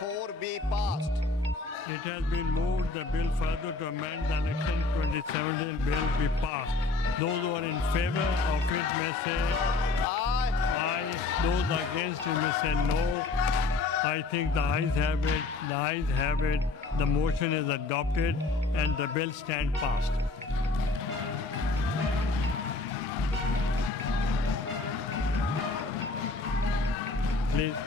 4 be passed. It has been moved the bill further to amend the election 2017 bill be passed. Those who are in favor of it may say Aye. aye. Those against it may say no. I think the ayes have it. The ayes have it. The motion is adopted and the bill stands passed. Please.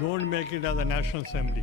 don't make it as a national assembly.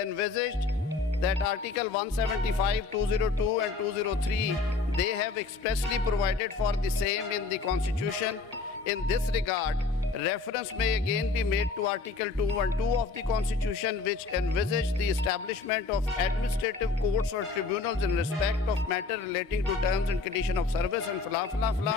envisaged that Article 175, 202 and 203, they have expressly provided for the same in the Constitution. In this regard, reference may again be made to Article 212 of the Constitution, which envisaged the establishment of administrative courts or tribunals in respect of matter relating to terms and condition of service and fla fla fla।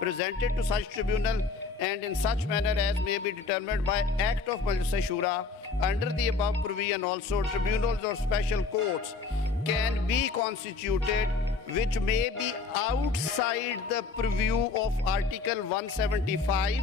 presented to such tribunal and in such manner as may be determined by Act of Majlis-e-Shura. Under the above provision also tribunals or special courts can be constituted which may be outside the purview of Article 175,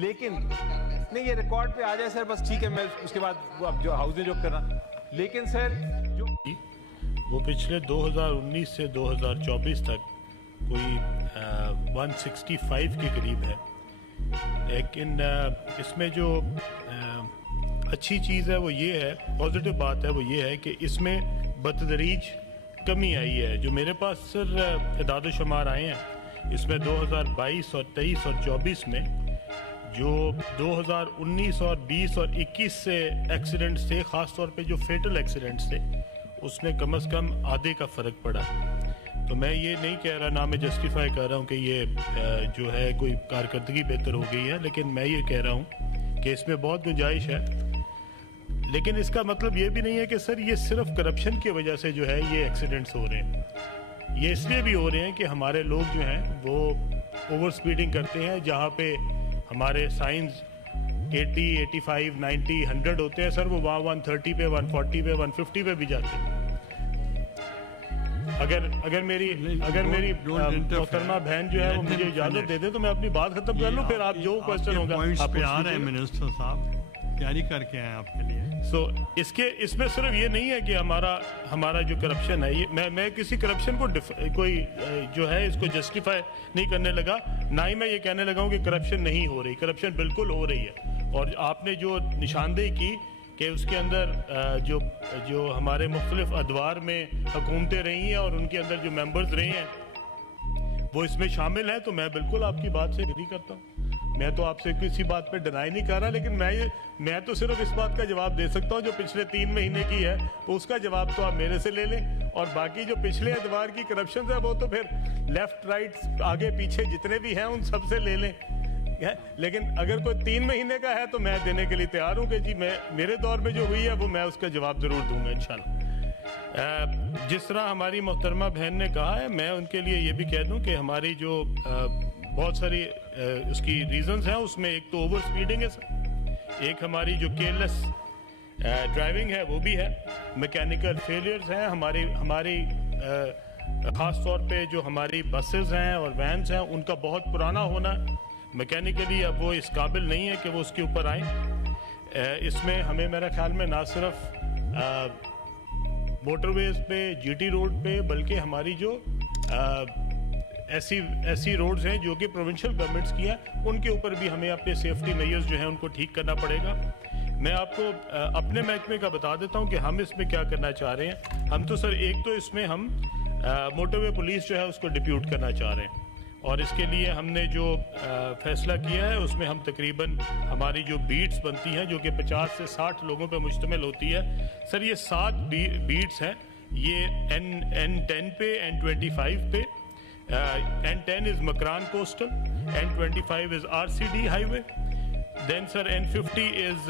لیکن نہیں یہ record پہ آ جائے سر بس ٹھیک ہے, میں اس کے بعد اب جو ہاؤس نے جو کرنا, لیکن سر جو وہ پچھلے 2019 سے 2024 تک کوئی 165 کے قریب ہے. لیکن اس میں جو اچھی چیز ہے وہ یہ ہے, پازیٹیو بات ہے وہ یہ ہے کہ اس میں بتدریج کمی آئی ہے. جو میرے پاس سر اعداد و شمار آئے ہیں اس میں 2022 اور 23 اور 24 میں جو 2019 اور 20 اور 21 سے ایکسیڈنٹس تھے, خاص طور پہ جو فیٹل ایکسیڈنٹس تھے, اس میں کم از کم آدھے کا فرق پڑا. تو میں یہ نہیں کہہ رہا, نہ میں جسٹیفائی کر رہا ہوں کہ یہ جو ہے کوئی کارکردگی بہتر ہو گئی ہے, لیکن میں یہ کہہ رہا ہوں کہ اس میں بہت گنجائش ہے. لیکن اس کا مطلب یہ بھی نہیں ہے کہ سر یہ صرف کرپشن کی وجہ سے جو ہے یہ ایکسیڈنٹس ہو رہے ہیں. یہ اس لیے بھی ہو رہے ہیں کہ ہمارے لوگ جو ہیں وہ اوور سپیڈنگ کرتے ہیں. جہاں پہ ہمارے سائنس 80, 85, 90, 100 ہوتے ہیں سر, وہ وہاں 130 پہ, 140 پہ, 150 پہ بھی جاتے ہیں. اگر میری محترمہ بہن جو ہے وہ مجھے اجازت دے دے تو میں اپنی بات ختم کر لوں, پھر آپ جو کوشچن ہوگا آپ پہ آ رہے ہیں. منسٹر صاحب تیاری کر کے آئے آپ کے لیے. سو اس میں صرف یہ نہیں ہے کہ ہمارا جو کرپشن ہے, میں کسی کرپشن کو کوئی جو ہے اس کو جسٹیفائی نہیں کرنے لگا, نہ ہی میں یہ کہنے لگا ہوں کہ کرپشن نہیں ہو رہی. کرپشن بالکل ہو رہی ہے. اور آپ نے جو نشاندہی کی کہ اس کے اندر جو ہمارے مختلف ادوار میں حکومتیں رہی ہیں اور ان کے اندر جو ممبرز رہے ہیں وہ اس میں شامل ہیں, تو میں بالکل آپ کی بات سے اگری کرتا ہوں. میں تو آپ سے کسی بات پہ ڈینائی نہیں کر رہا, لیکن میں تو صرف اس بات کا جواب دے سکتا ہوں جو پچھلے 3 مہینے کی ہے, تو اس کا جواب تو آپ میرے سے لے لیں. اور باقی جو پچھلے ادوار کی کرپشن ہے وہ تو پھر لیفٹ رائٹ آگے پیچھے جتنے بھی ہیں ان سب سے لے لیں. لیکن اگر کوئی 3 مہینے کا ہے تو میں دینے کے لیے تیار ہوں کہ جی میرے دور میں جو ہوئی ہے وہ میں اس کا جواب ضرور دوں گا انشاءاللہ. جس طرح ہماری محترمہ بہن نے کہا ہے, میں ان کے لیے یہ بھی کہہ دوں کہ ہماری جو بہت ساری اس کی ریزنز ہیں, اس میں ایک تو اوور سپیڈنگ ہے سر, ایک ہماری جو کیئرلیس ڈرائیونگ ہے وہ بھی ہے, میکینیکل فیلئرز ہیں ہماری خاص طور پہ جو ہماری بسز ہیں اور وینز ہیں ان کا بہت پرانا ہونا, میکینیکلی اب وہ اس قابل نہیں ہے کہ وہ اس کے اوپر آئیں. اس میں ہمیں میرا خیال میں نہ صرف موٹر ویز پہ, جی ٹی روڈ پہ, بلکہ ہماری جو ایسی روڈز ہیں جو کہ پروونشل گورنمنٹس کی ہیں ان کے اوپر بھی ہمیں اپنے سیفٹی میئرز جو ہیں ان کو ٹھیک کرنا پڑے گا. میں آپ کو اپنے محکمے کا بتا دیتا ہوں کہ ہم اس میں کیا کرنا چاہ رہے ہیں. ہم تو سر ایک تو اس میں ہم موٹر وے پولیس جو ہے اس کو ڈپیوٹ کرنا چاہ رہے ہیں, اور اس کے لیے ہم نے جو فیصلہ کیا ہے اس میں ہم تقریباً ہماری جو بیٹس بنتی ہیں جو کہ 50 سے 60 لوگوں پہ مشتمل ہوتی ہے سر, یہ 7 بیٹس ہیں. یہ N10 پہ, N25 پہ, N10 is Makran Coastal, N25 is RCD highway, then sir N50 is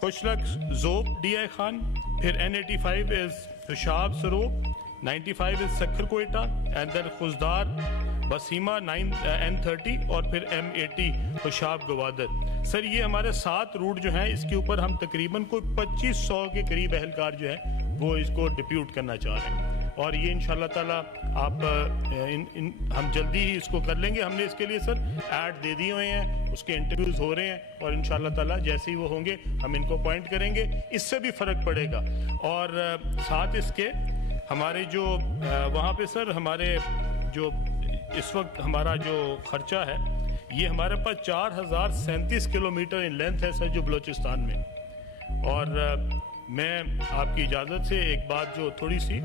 Khushnak Zob DI Khan, پھر N85 is Hushab Sarob, 95 is Sakhar Quetta, and then Khuzdar Basima N30 اور پھر M80 Hushab Gwadar. سر یہ ہمارے 7 route جو ہیں اس کے اوپر ہم تقریباً کوئی 2500 کے قریب اہلکار جو ہے وہ اس کو ڈپیوٹ کرنا چاہ رہے ہیں, اور یہ انشاءاللہ تعالیٰ ہم جلدی ہی اس کو کر لیں گے. ہم نے اس کے لیے سر ایڈ دے دیے ہوئے ہیں, اس کے انٹرویوز ہو رہے ہیں, اور انشاءاللہ تعالیٰ جیسے ہی وہ ہوں گے ہم ان کو اپوائنٹ کریں گے. اس سے بھی فرق پڑے گا. اور ساتھ اس کے ہمارے جو وہاں پہ سر ہمارے جو اس وقت ہمارا جو خرچہ ہے یہ ہمارے پاس 4037 کلومیٹر ان لینتھ ہے سر جو بلوچستان میں. اور میں آپ کی اجازت سے ایک بات جو تھوڑی سی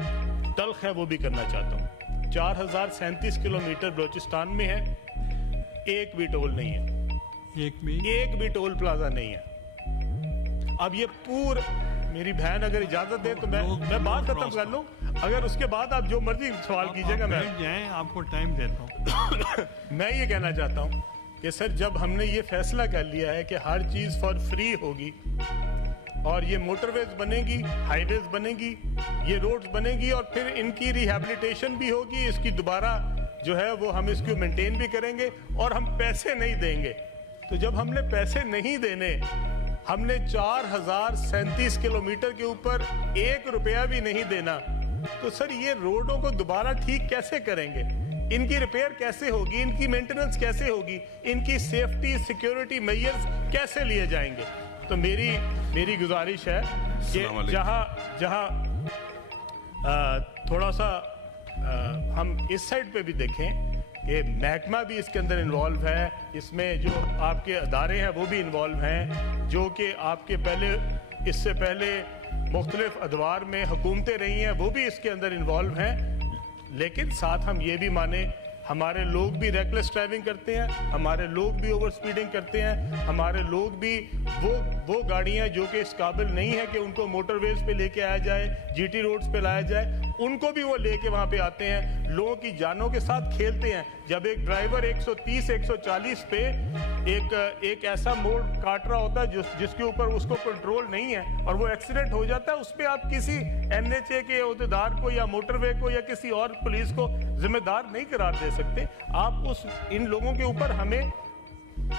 تلخ ہے وہ بھی کرنا چاہتا ہوں. 4037 کلومیٹر بلوچستان میں ہے, ایک بھی ٹول نہیں ہے, ایک بھی ٹول پلازا نہیں ہے. اب یہ میری بہن اگر اجازت دے تو میں بات ختم کر لوں, اگر اس کے بعد آپ جو مرضی سوال کیجئے گا میں آپ کو ٹائم دیتا ہوں. میں یہ کہنا چاہتا ہوں کہ سر جب ہم نے یہ فیصلہ کر لیا ہے کہ ہر چیز فار فری ہوگی, اور یہ موٹر ویز بنے گی, ہائی ویز بنے گی, یہ روڈز بنے گی, اور پھر ان کی ریہیبلیٹیشن بھی ہوگی, اس کی دوبارہ جو ہے وہ ہم اس کو مینٹین بھی کریں گے, اور ہم پیسے نہیں دیں گے. تو جب ہم نے پیسے نہیں دینے, ہم نے 4037 کلومیٹر کے اوپر 1 روپیہ بھی نہیں دینا, تو سر یہ روڈوں کو دوبارہ ٹھیک کیسے کریں گے؟ ان کی ریپیئر کیسے ہوگی, ان کی مینٹیننس کیسے ہوگی, ان کی سیفٹی سیکیورٹی میئرز کیسے لیے جائیں گے. تو میری گزارش ہے کہ جہاں تھوڑا سا ہم اس سائڈ پہ بھی دیکھیں کہ محکمہ بھی اس کے اندر انوالو ہے, اس میں جو آپ کے ادارے ہیں وہ بھی انوالو ہیں, جو کہ آپ کے اس سے پہلے مختلف ادوار میں حکومتیں رہی ہیں وہ بھی اس کے اندر انوالو ہیں. لیکن ساتھ ہم یہ بھی مانیں ہمارے لوگ بھی ریکلیس ڈرائیونگ کرتے ہیں, ہمارے لوگ بھی اوور سپیڈنگ کرتے ہیں, ہمارے لوگ بھی وہ گاڑیاں جو کہ اس قابل نہیں ہے کہ ان کو موٹر ویز پہ لے کے آیا جائے, جی ٹی روڈز پہ لایا جائے, ان کو بھی وہ لے کے وہاں پہ آتے ہیں, لوگوں کی جانوں کے ساتھ کھیلتے ہیں. جب ایک ڈرائیور 130 140 پہ ایک ایسا موڑ کاٹ رہا ہوتا ہے جس کے اوپر اس کو کنٹرول نہیں ہے اور وہ ایکسیڈنٹ ہو جاتا ہے, اس پہ آپ کسی NHA کے عہدیدار کو یا موٹر وے کو یا کسی اور پولیس کو ذمہ دار نہیں قرار دے سکتے. آپ ان لوگوں کے اوپر ہمیں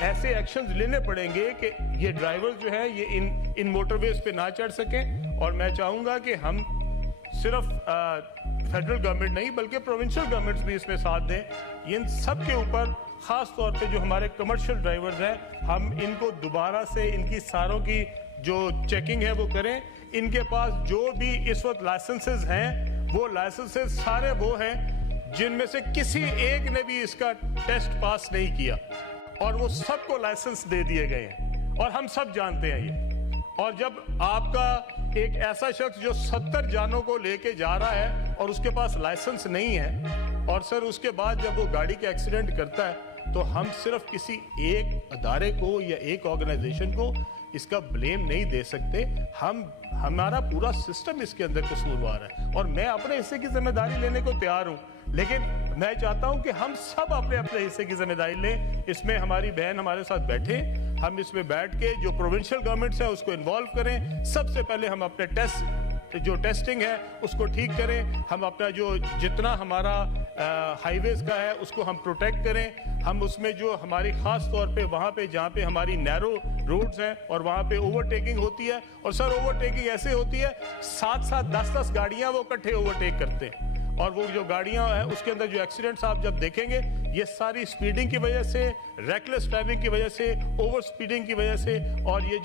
ایسے ایکشنز لینے پڑیں گے کہ یہ ڈرائیور جو ہے یہ ان موٹر ویز پہ نہ چڑھ سکیں. اور میں چاہوں گا کہ ہم صرف فیڈرل گورنمنٹ نہیں بلکہ پروونشل گورنمنٹس بھی اس میں ساتھ دیں. ان سب کے اوپر خاص طور پہ جو ہمارے کمرشل ڈرائیورز ہیں ہم ان کو دوبارہ سے ان کی ساروں کی جو چیکنگ ہے وہ کریں. ان کے پاس جو بھی اس وقت لائسنسز ہیں وہ لائسنسز سارے وہ ہیں جن میں سے کسی ایک نے بھی اس کا ٹیسٹ پاس نہیں کیا, اور وہ سب کو لائسنس دے دیے گئے ہیں اور ہم سب جانتے ہیں یہ. اور جب آپ کا ایک ایسا شخص جو 70 جانوں کو لے کے جا رہا ہے اور اس کے پاس لائسنس نہیں ہے, اور سر اس کے بعد جب وہ گاڑی کا ایکسیڈنٹ کرتا ہے تو ہم صرف کسی ایک ادارے کو یا ایک آرگنائزیشن کو اس کا بلیم نہیں دے سکتے. ہمارا پورا سسٹم اس کے اندر قصوروار ہے, اور میں اپنے حصے کی ذمہ داری لینے کو تیار ہوں, لیکن میں چاہتا ہوں کہ ہم سب اپنے حصے کی ذمہ داری لیں. اس میں ہماری بہن ہمارے ساتھ بیٹھے, ہم اس میں بیٹھ کے جو پروونشل گورنمنٹس ہیں اس کو انوالو کریں. سب سے پہلے ہم اپنے ٹیسٹنگ ہے اس کو ٹھیک کریں. ہم اپنا جتنا ہمارا ہائی ویز کا ہے اس کو ہم پروٹیکٹ کریں. ہم اس میں جو ہماری خاص طور پہ وہاں پہ جہاں پہ ہماری نیرو روڈز ہیں اور وہاں پہ اوور ٹیکنگ ہوتی ہے, اور سر اوور ٹیکنگ ایسے ہوتی ہے 7 10 گاڑیاں وہ اکٹھے اوور ٹیک کرتے ہیں, اور وہ جو گاڑیاں ہیں اس کے اندر جو ایکسیڈنٹس آپ جب دیکھیں گے یہ ساری سپیڈنگ کی وجہ سے, ریکلیس ڈرائیونگ کی وجہ سے, اوور سپیڈنگ کی وجہ سے. اور یہ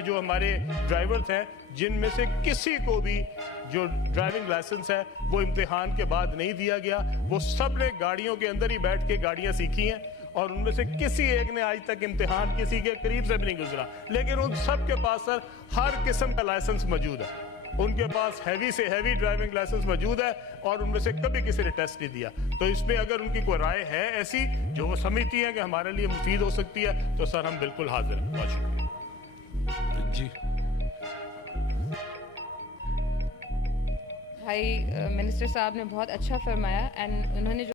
جو ہمارے ڈرائیورز ہیں جن میں سے کسی کو بھی جو ڈرائیونگ لائسنس ہے وہ امتحان کے بعد نہیں دیا گیا, وہ سب نے گاڑیوں کے اندر ہی بیٹھ کے گاڑیاں سیکھی ہیں, اور ان میں سے کسی ایک نے آج تک امتحان کسی کے قریب سے بھی نہیں گزرا. لیکن ان سب کے پاس سر ہر قسم کا لائسنس موجود ہے, ان کے پاس ہیوی سے ہیوی ڈرائیونگ لائسنس موجود ہے, اور ان میں سے کبھی کسی نے ٹیسٹ نہیں دیا. تو اس میں اگر ان کی کوئی رائے ہے ایسی جو وہ سمجھتی ہے کہ ہمارے لیے مفید ہو سکتی ہے تو سر ہم بالکل حاضر ہیں. بہت شکریہ جی. بھائی منسٹر صاحب نے بہت اچھا فرمایا, اینڈ انہوں نے جو